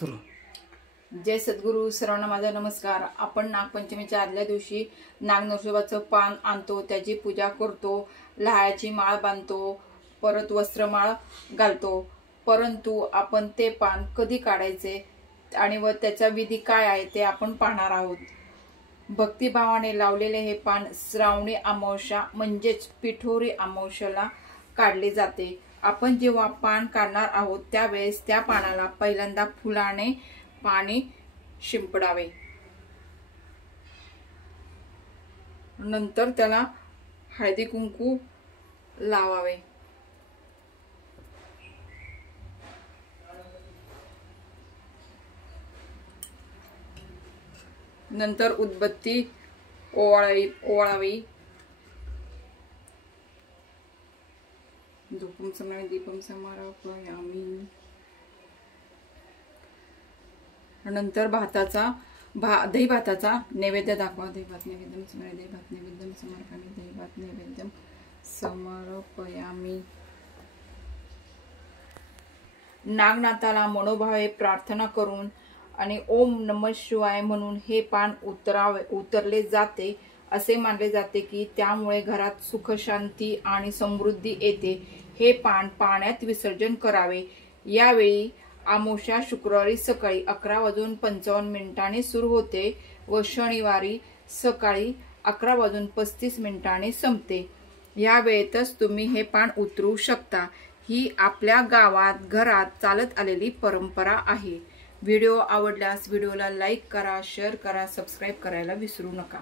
जय सद्गुरू. सर्वांना माझा नमस्कार. आपण नागपंचमीच्या आदल्या दिवशी नागनरसोबाचं पान आणतो, त्याची पूजा करतो, लहाळ्याची माळ बांधतो, परत वस्त्रमाळ घालतो. परंतु आपण ते पान कधी काढायचे आणि व त्याचा विधी काय आहे ते आपण पाहणार आहोत. भक्तिभावाने लावलेले हे पान श्रावणी अमावस्या म्हणजेच पिठोरी अमावस्याला काढले जाते. आपण जेव्हा पान काढणार आहोत त्यावेळेस त्या पानाला पहिल्यांदा फुलाने पाणी शिंपडावे, नंतर त्याला हळदी कुंकू लावावे. नंतर उदबत्ती ओवाळावी. धूपम समये दीपम समर्पयामि. नंतर दही भाताचा नैवेद्य दाखवा. दही भात नैवेद्यम समर्पयामि. दही भात नैवेद्यम समर्पयामि. दही भात नैवेद्यम समर्पयामि. नागनाथाला मनोभावे प्रार्थना करून आणि ओम नमः शिवाय म्हणून हे पान उतरले जाते. असे मानले जाते की त्यामुळे घरात सुख शांती आणि समृद्धी येते. हे पान पाण्यात विसर्जन करावे. यावेळी अमावस्या शुक्रवारी सकाळी 11:55 सुरू होते व शनिवारी सकाळी 11:35 संपते. या वेळेतच तुम्ही हे पान उतरवू शकता. ही आपल्या गावात घरात चालत आलेली परंपरा आहे. व्हिडिओ आवडल्यास व्हिडिओला लाईक करा, शेअर करा, सबस्क्राईब करायला विसरू नका.